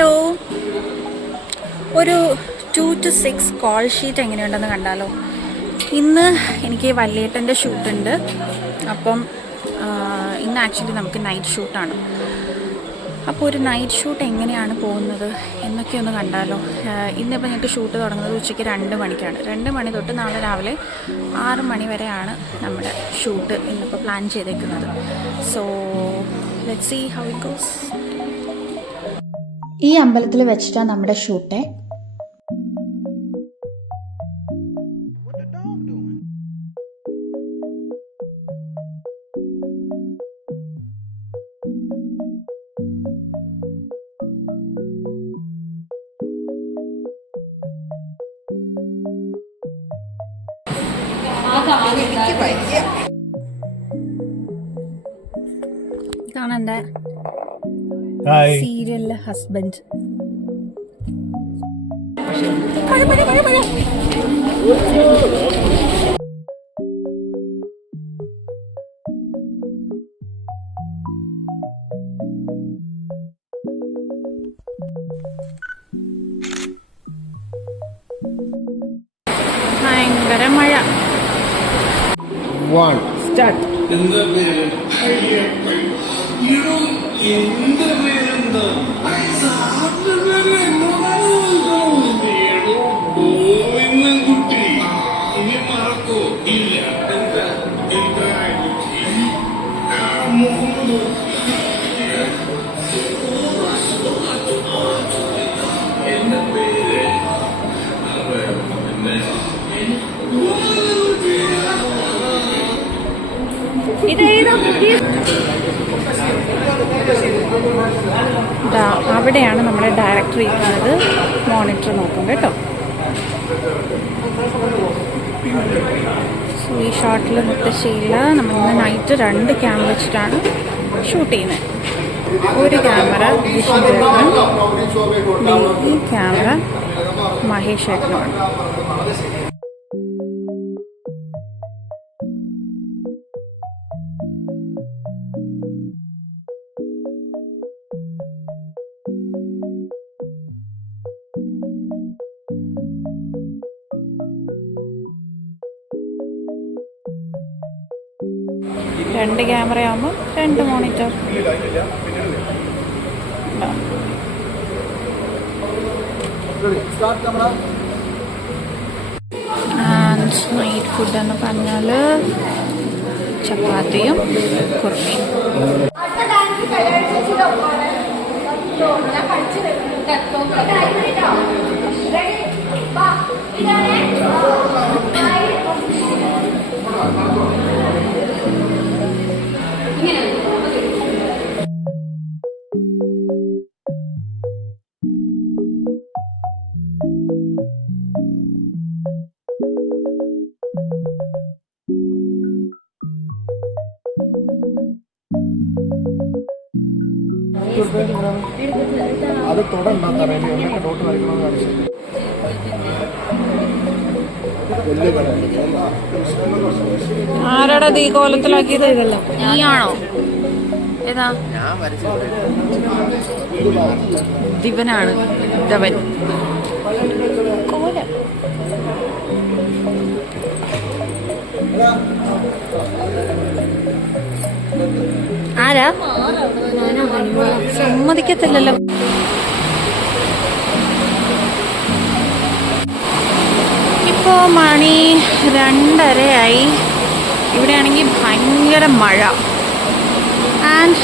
Hello, ഒരു 2 to 6 call sheet എങ്ങനെയുണ്ടെന്ന് കണ്ടാലോ. ഇന്ന് എനിക്ക് വല്യേട്ടൻ്റെ ഷൂട്ടുണ്ട്. അപ്പം ഇന്ന് ആക്ച്വലി നമുക്ക് നൈറ്റ് ഷൂട്ടാണ്. അപ്പോൾ ഒരു നൈറ്റ് ഷൂട്ട് എങ്ങനെയാണ് പോകുന്നത് എന്നൊക്കെ ഒന്ന് കണ്ടാലോ. ഇന്നിപ്പോൾ ഞങ്ങൾക്ക് ഷൂട്ട് തുടങ്ങുന്നത് ഉച്ചയ്ക്ക് 2 മണിക്കാണ്. 2 മണി തൊട്ട് നാളെ രാവിലെ 6 മണി വരെയാണ് നമ്മുടെ ഷൂട്ട് ഇന്നിപ്പോൾ പ്ലാൻ ചെയ്തേക്കുന്നത്. So let's see how it goes. ഈ അമ്പലത്തിൽ വെച്ചിട്ടാണ് നമ്മുടെ ഷൂട്ട്. ഇതാണ് എൻ്റെ സീരിയലിലെ ഹസ്ബൻഡ്. ഭയങ്കര മഴ. സ്റ്റാർട്ട്. അവിടെയാണ് നമ്മുടെ ഡയറക്ടർ ഇരിക്കുന്നത്. മോണിറ്റർ നോക്കും കേട്ടോ. സോ ഈ ഷോട്ടിൽ മുത്തശ്ശിയില്ല. നമ്മളിന്ന് നൈറ്റ് 2 ക്യാമറ വെച്ചിട്ടാണ് ഷൂട്ട് ചെയ്യുന്നത്. ഒരു ക്യാമറ വിഷ്ണുദേവനും, ഈ ക്യാമറ മഹേഷ് ഏട്ടനുമാണ്. രണ്ട് ക്യാമറയാകുമ്പോൾ 2 മോണിറ്റർ. നൈറ്റ് ഫുഡ് എന്ന് പറഞ്ഞാൽ ചപ്പാത്തിയും കുർമയും. അത് ആരാടാ ഈ കോലത്തിലാക്കിയത്? ഇതല്ല, നീയാണോ? ഏതാ? ദിവനാണ്. ധവൻ കോലം. ആരാ? സമ്മതിക്കത്തില്ലല്ലോ. ഇപ്പോൾ മണി 2:30 ഇവിടെയാണെങ്കിൽ ഭയങ്കര മഴ. ആൻഡ്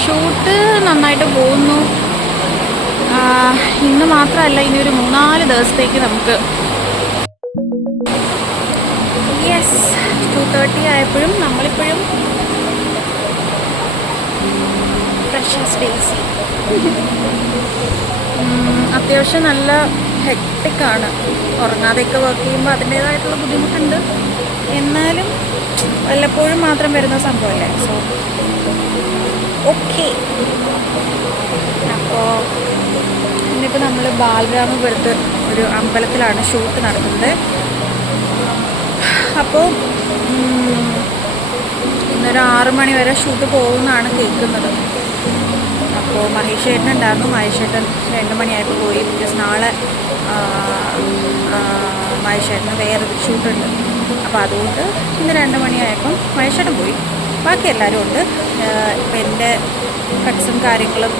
ഷൂട്ട് നന്നായിട്ട് പോകുന്നു. ഇന്ന് മാത്രമല്ല, ഇനി ഒരു 3-4 ദിവസത്തേക്ക് നമുക്ക്. യെസ്, 2:30 ആയപ്പോഴും നമ്മളിപ്പോഴും ഫ്രഷ് ഡേയ്സി. അത്യാവശ്യം നല്ല ഹെക്ടിക്കാണ്. ഉറങ്ങാതെയൊക്കെ വർക്ക് ചെയ്യുമ്പോൾ അതിൻ്റേതായിട്ടുള്ള ബുദ്ധിമുട്ടുണ്ട്. എന്നാലും വല്ലപ്പോഴും മാത്രം വരുന്ന സംഭവമല്ലേ. So okay. അപ്പോൾ ഇന്നിപ്പോൾ നമ്മൾ ബാലരാമപുരത്ത് ഒരു അമ്പലത്തിലാണ് ഷൂട്ട് നടക്കുന്നത്. അപ്പോൾ ഇന്നൊരു 6 മണി വരെ ഷൂട്ട് പോകുമെന്നാണ് കേൾക്കുന്നത്. അപ്പോൾ അപ്പോൾ മഹേഷ് ചേട്ടൻ ഉണ്ടായിരുന്നു. മഹേഷ് ചേട്ടൻ 2 മണിയായപ്പോൾ പോയി. ബിക്കോസ് നാളെ മഹേഷ് ചേട്ടന് വേറൊരു ഷൂട്ടുണ്ട്. അപ്പോൾ അതുകൊണ്ട് ഇന്ന് 2 മണിയായപ്പം മഹേഷ് ചേട്ടൻ പോയി. ബാക്കി എല്ലാവരും ഉണ്ട്. ഇപ്പം എൻ്റെ കട്ട്സും കാര്യങ്ങളും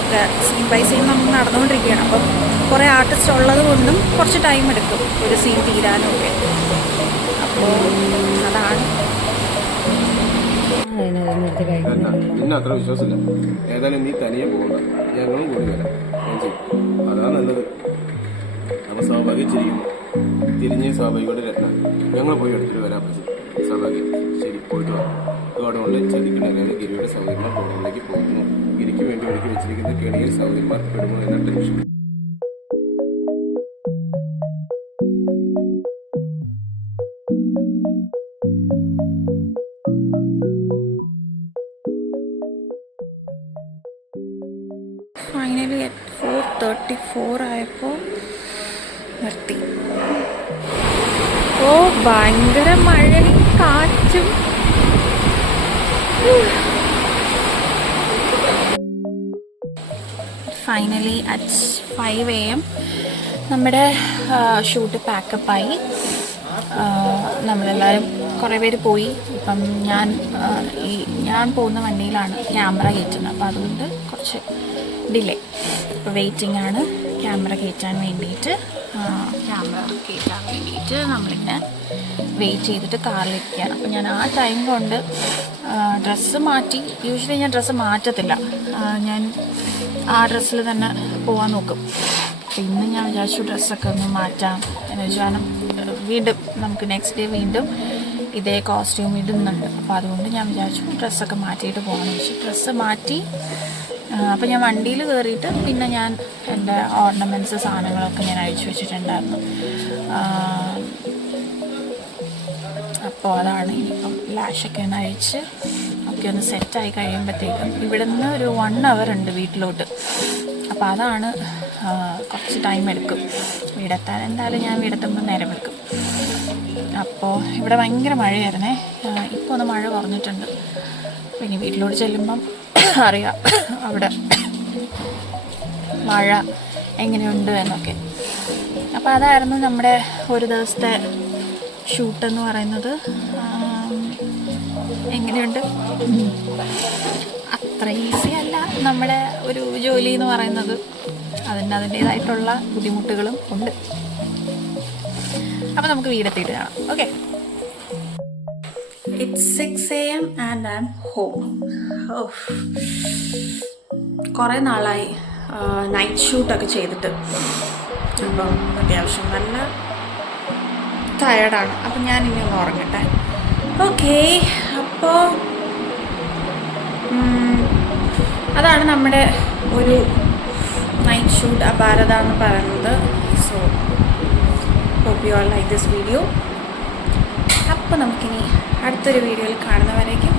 ഒക്കെ സീൻ ബൈ സീൻ നമുക്ക് നടന്നുകൊണ്ടിരിക്കുകയാണ്. അപ്പം കുറേ ആർട്ടിസ്റ്റ് ഉള്ളത് കൊണ്ടും കുറച്ച് ടൈം എടുക്കും ഒരു സീൻ തീരാനും ഒക്കെ. അപ്പോൾ അതാണ്. പിന്നെ അത്ര വിശ്വാസമില്ല. ഏതായാലും നീ തനിയെ പോകണ്ട, ഞങ്ങളും കൂടി വരാം. ഞാൻ ചെയ്യും, അതാ നല്ലത്. നമ്മൾ സ്വാഭാവികം ചിരിക്കുന്നു. തിരിഞ്ഞ് സ്വാഭാവികോട് രത്ന ഞങ്ങൾ പോയി എടുത്തിട്ട് വരാൻ പറ്റും. സ്വാഭാവികം ശരി, പോയിട്ട് വരാം. അതുകൊണ്ട് ചതിക്കുന്നതിനാണ് ഗിരിയുടെ സഹോദരന്മാർ കോടതിയിലേക്ക് പോകുന്നു. ഗിരിക്ക് വേണ്ടി ഒരുക്കി വെച്ചിരിക്കുന്ന കെണിയിൽ സഹോദരന്മാർ പെടുമോ എന്ന ടെൻഷൻ. ഫൈനലി 4:34 ആയപ്പോൾ നിർത്തി. ഓ ഭയങ്കര മഴയും കാറ്റും. ഫൈനലി അറ്റ് 5 AM നമ്മുടെ ഷൂട്ട് പാക്കപ്പായി. നമ്മളെല്ലാവരും കുറേ പേര് പോയി. ഇപ്പം ഞാൻ പോകുന്ന വണ്ടിയിലാണ് ക്യാമറ കയറ്റുന്നത്. അപ്പോൾ അതുകൊണ്ട് കുറച്ച് ഡിലേ. ഇപ്പോൾ വെയിറ്റിംഗ് ആണ് ക്യാമറ കയറ്റാൻ വേണ്ടിയിട്ട്. നമ്മളിങ്ങനെ വെയിറ്റ് ചെയ്തിട്ട് കാറിലിരിക്കുകയാണ്. അപ്പോൾ ഞാൻ ആ ടൈം കൊണ്ട് ഡ്രസ്സ് മാറ്റി. യൂഷ്വലി ഞാൻ ഡ്രസ്സ് മാറ്റത്തില്ല, ഞാൻ ആ ഡ്രസ്സിൽ തന്നെ പോകാൻ നോക്കും. അപ്പോൾ ഇന്ന് ഞാൻ വിചാരിച്ചു ഡ്രസ്സൊക്കെ ഒന്ന് മാറ്റാം എന്ന് വെച്ചാൽ വീണ്ടും നമുക്ക് നെക്സ്റ്റ് ഡേ വീണ്ടും ഇതേ കോസ്റ്റ്യൂം ഇടുന്നുണ്ട്. അപ്പോൾ അതുകൊണ്ട് ഞാൻ വിചാരിച്ചു ഡ്രസ്സൊക്കെ മാറ്റിയിട്ട് പോകാമെന്ന് വെച്ചു. ഡ്രസ്സ് മാറ്റി. അപ്പോൾ ഞാൻ വണ്ടിയിൽ കയറിയിട്ട് പിന്നെ ഞാൻ എൻ്റെ ഓർണമെൻറ്റ്സ് സാധനങ്ങളൊക്കെ ഞാൻ അഴിച്ചു വെച്ചിട്ടുണ്ടായിരുന്നു. അപ്പോൾ അതാണ്. ഇനിയിപ്പം ലാഷൊക്കെ ഒന്ന് അഴിച്ച് ഒക്കെ ഒന്ന് സെറ്റായി കഴിയുമ്പോഴത്തേക്കും ഇവിടെ നിന്ന് ഒരു 1 hour ഉണ്ട് വീട്ടിലോട്ട്. അപ്പോൾ അതാണ് കുറച്ച് ടൈം എടുക്കും വീടെത്താൻ. എന്തായാലും ഞാൻ വീടെത്തുമ്പോൾ നേരം എടുക്കും. അപ്പോൾ ഇവിടെ ഭയങ്കര മഴയായിരുന്നേ. ഇപ്പോൾ ഒന്ന് മഴ കുറഞ്ഞിട്ടുണ്ട്. പിന്നെ വീട്ടിലോട്ട് ചെല്ലുമ്പം അറിയാം അവിടെ മഴ എങ്ങനെയുണ്ട് എന്നൊക്കെ. അപ്പോൾ അതായിരുന്നു നമ്മുടെ ഒരു ദിവസത്തെ ഷൂട്ടെന്ന് പറയുന്നത്. എങ്ങനെയുണ്ട്? അത്ര ഈസി അല്ല നമ്മുടെ ഒരു ജോലി എന്ന് പറയുന്നത്. അതിൻ്റേതായിട്ടുള്ള ബുദ്ധിമുട്ടുകളും ഉണ്ട്. അപ്പോൾ നമുക്ക് വീടെത്തിയിട്ട് കാണാം. Okay, it's 6 AM and I M home. കുറേ നാളായി നൈറ്റ് ഷൂട്ടൊക്കെ ചെയ്തിട്ട്. അപ്പം അത്യാവശ്യം നല്ല ടയർഡാണ്. അപ്പം ഞാൻ ഇനി ഒന്ന് ഉറങ്ങട്ടെ. ഓക്കെ, അപ്പോൾ അതാണ് നമ്മുടെ ഒരു നൈറ്റ് ഷൂട്ട് അപാരത എന്ന് പറയുന്നത്. So hope you all like this video. അപ്പോൾ നമുക്കിനി അടുത്തൊരു വീഡിയോയിൽ കാണുന്നവരേക്കും